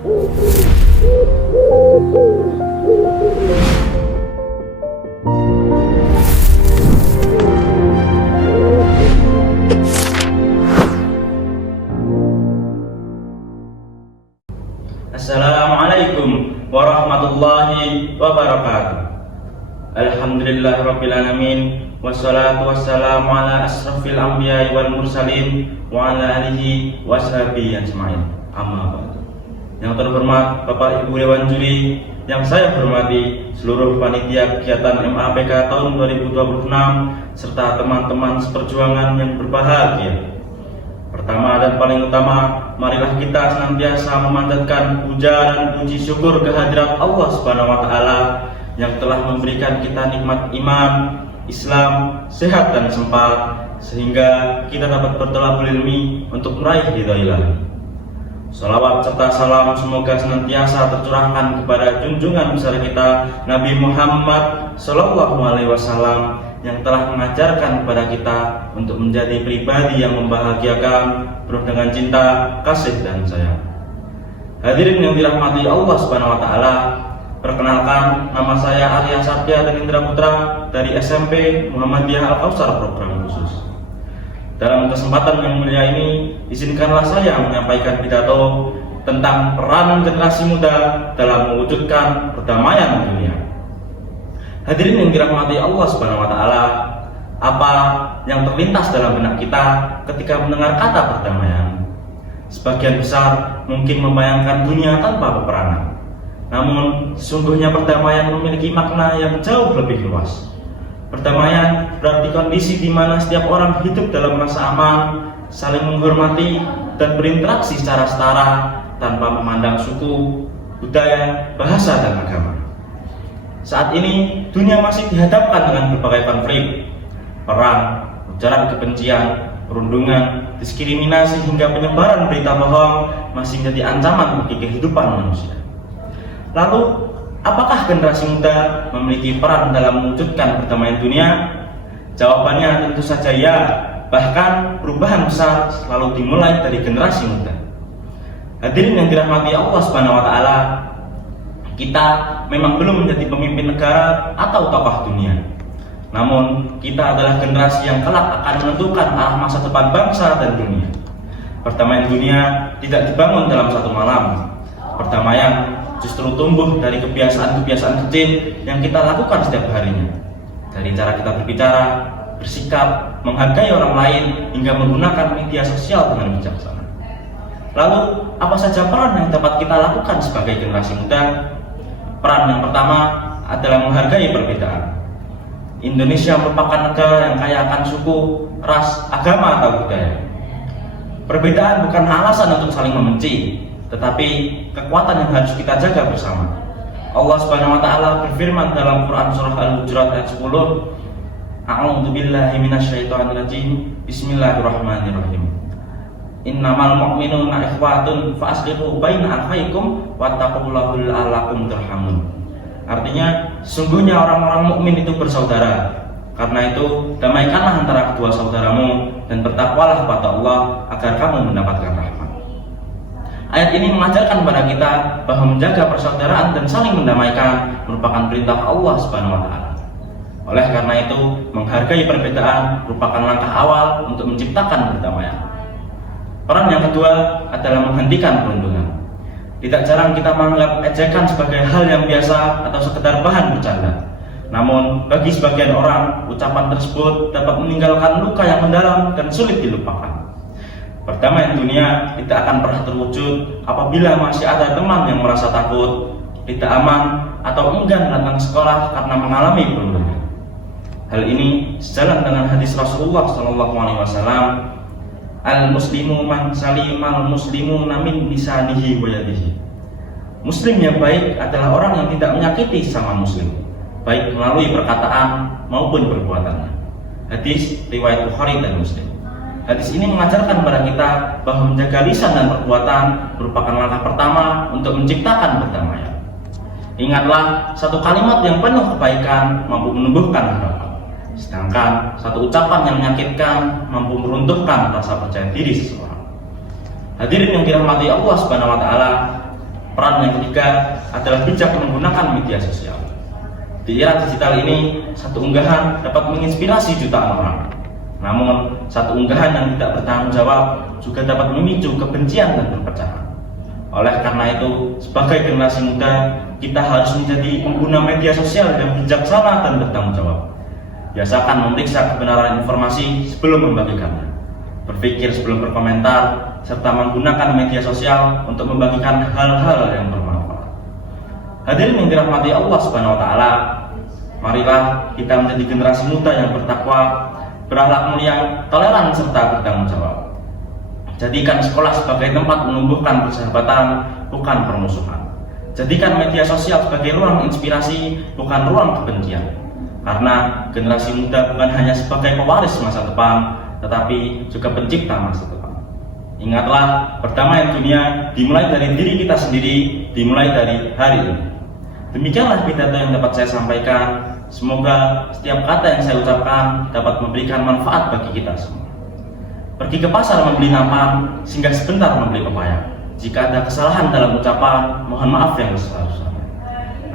Assalamualaikum warahmatullahi wabarakatuh. Alhamdulillahirabbil alamin, wassalatu wassalamu ala asrofil anbiya'i wal mursalin wa ala alihi washabihi ajmain. Amma ba'du. Yang terhormat Bapak Ibu Dewan Juri, yang saya hormati seluruh panitia kegiatan MAPK tahun 2026 serta teman-teman seperjuangan yang berbahagia. Pertama dan paling utama, marilah kita senantiasa memanjatkan puja dan puji syukur kehadirat Allah Subhanahu wa taala yang telah memberikan kita nikmat iman, Islam, sehat dan sempat sehingga kita dapat bertolabul ilmi untuk meraih ridha Ilahi. Salawat serta salam semoga senantiasa tercurahkan kepada junjungan besar kita Nabi Muhammad SAW yang telah mengajarkan kepada kita untuk menjadi pribadi yang membahagiakan, penuh dengan cinta, kasih dan sayang. Hadirin yang dirahmati Allah Subhanahu wa taala, perkenalkan, nama saya Arya Satya Tenindra Putra dari SMP Muhammadiyah Al-Kautsar Program Khusus. Dalam kesempatan yang mulia ini, izinkanlah saya menyampaikan pidato tentang peran generasi muda dalam mewujudkan perdamaian dunia. Hadirin yang dirahmati Allah Subhanahu wa taala, apa yang terlintas dalam benak kita ketika mendengar kata perdamaian? Sebagian besar mungkin membayangkan dunia tanpa peperangan. Namun, sesungguhnya perdamaian memiliki makna yang jauh lebih luas. Perdamaian berarti kondisi di mana setiap orang hidup dalam rasa aman, saling menghormati, dan berinteraksi secara setara tanpa memandang suku, budaya, bahasa, dan agama. Saat ini, dunia masih dihadapkan dengan berbagai konflik, perang, ujaran kebencian, perundungan, diskriminasi, hingga penyebaran berita bohong masih menjadi ancaman bagi kehidupan manusia. Lalu, apakah generasi muda memiliki peran dalam mewujudkan perdamaian dunia? Jawabannya tentu saja ya, bahkan perubahan besar selalu dimulai dari generasi muda. Hadirin yang dirahmati Allah Subhanahu wa taala, kita memang belum menjadi pemimpin negara atau tokoh dunia. Namun, kita adalah generasi yang kelak akan menentukan arah masa depan bangsa dan dunia. Perdamaian dunia tidak dibangun dalam satu malam. Perdamaian justru tumbuh dari kebiasaan-kebiasaan kecil yang kita lakukan setiap harinya. Dari cara kita berbicara, bersikap, menghargai orang lain, hingga menggunakan media sosial dengan bijaksana. Lalu, apa saja peran yang dapat kita lakukan sebagai generasi muda? Peran yang pertama adalah menghargai perbedaan. Indonesia merupakan negara yang kaya akan suku, ras, agama, atau budaya. Perbedaan bukan alasan untuk saling membenci, tetapi kekuatan yang harus kita jaga bersama. Allah Subhanahu wa taala berfirman dalam Quran surah Al-Hujurat ayat 10, A'udzu billahi minasyaitonir rajim. Bismillahirrahmanirrahim. Innamal mu'minuna ikhwatun fa aslihu baina akhaikum wattaqullaha la'allakum turhamun. Artinya, sungguhnya orang-orang mukmin itu bersaudara. Karena itu, damaikanlah antara kedua saudaramu dan bertakwalah kepada Allah agar kamu mendapatkan rahmat. Ayat ini mengajarkan kepada kita bahwa menjaga persaudaraan dan saling mendamaikan merupakan perintah Allah Subhanahu wa taala. Oleh karena itu, menghargai perbedaan merupakan langkah awal untuk menciptakan perdamaian. Peran yang kedua adalah menghentikan perundungan. Tidak jarang kita menganggap ejekan sebagai hal yang biasa atau sekedar bahan bercanda. Namun, bagi sebagian orang, ucapan tersebut dapat meninggalkan luka yang mendalam dan sulit dilupakan. Perdamaian dunia tidak akan pernah terwujud apabila masih ada teman yang merasa takut, tidak aman, atau enggan datang ke sekolah karena mengalami perundungan. Hal ini sejalan dengan hadis Rasulullah SAW, Al-muslimu man salimal muslimuna min lisanihi wa yadihi. Muslim yang baik adalah orang yang tidak menyakiti sama muslim, baik melalui perkataan maupun perbuatannya. Hadis riwayat Bukhari dan Muslim. Hadis ini mengajarkan kepada kita bahwa menjaga lisan dan perbuatan merupakan langkah pertama untuk menciptakan perdamaian. Ingatlah, satu kalimat yang penuh kebaikan mampu menumbuhkan harapan. Sedangkan satu ucapan yang menyakitkan mampu meruntuhkan rasa percaya diri seseorang. Hadirin yang dirahmati Allah Subhanahu wa taala, Peran yang ketiga adalah bijak menggunakan media sosial. Di era digital ini, satu unggahan dapat menginspirasi jutaan orang. Namun, satu unggahan yang tidak bertanggung jawab juga dapat memicu kebencian dan perpecahan. Oleh karena itu, sebagai generasi muda, kita harus menjadi pengguna media sosial yang bijaksana dan bertanggung jawab. Biasakan memeriksa kebenaran informasi sebelum membagikannya, berpikir sebelum berkomentar, serta menggunakan media sosial untuk membagikan hal-hal yang bermanfaat. Hadirin yang dirahmati Allah Subhanahu wa taala, marilah kita menjadi generasi muda yang bertakwa, berakhlak mulia, toleran serta bertanggung jawab. Jadikan sekolah sebagai tempat menumbuhkan persahabatan, bukan permusuhan. Jadikan media sosial sebagai ruang inspirasi, bukan ruang kebencian. Karena generasi muda bukan hanya sebagai pewaris masa depan, tetapi juga pencipta masa depan. Ingatlah, perdamaian dunia dimulai dari diri kita sendiri, dimulai dari hari ini. Demikianlah pidato yang dapat saya sampaikan. Semoga setiap kata yang saya ucapkan dapat memberikan manfaat bagi kita semua. Pergi ke pasar membeli nampan, singgah sebentar membeli pepaya. Jika ada kesalahan dalam ucapan, mohon maaf yang besar-besarnya.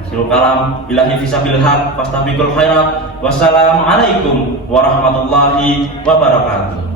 Akhirul kalam, billahi fisabilil haq, fastabiqul khairat. Wassalamualaikum warahmatullahi wabarakatuh.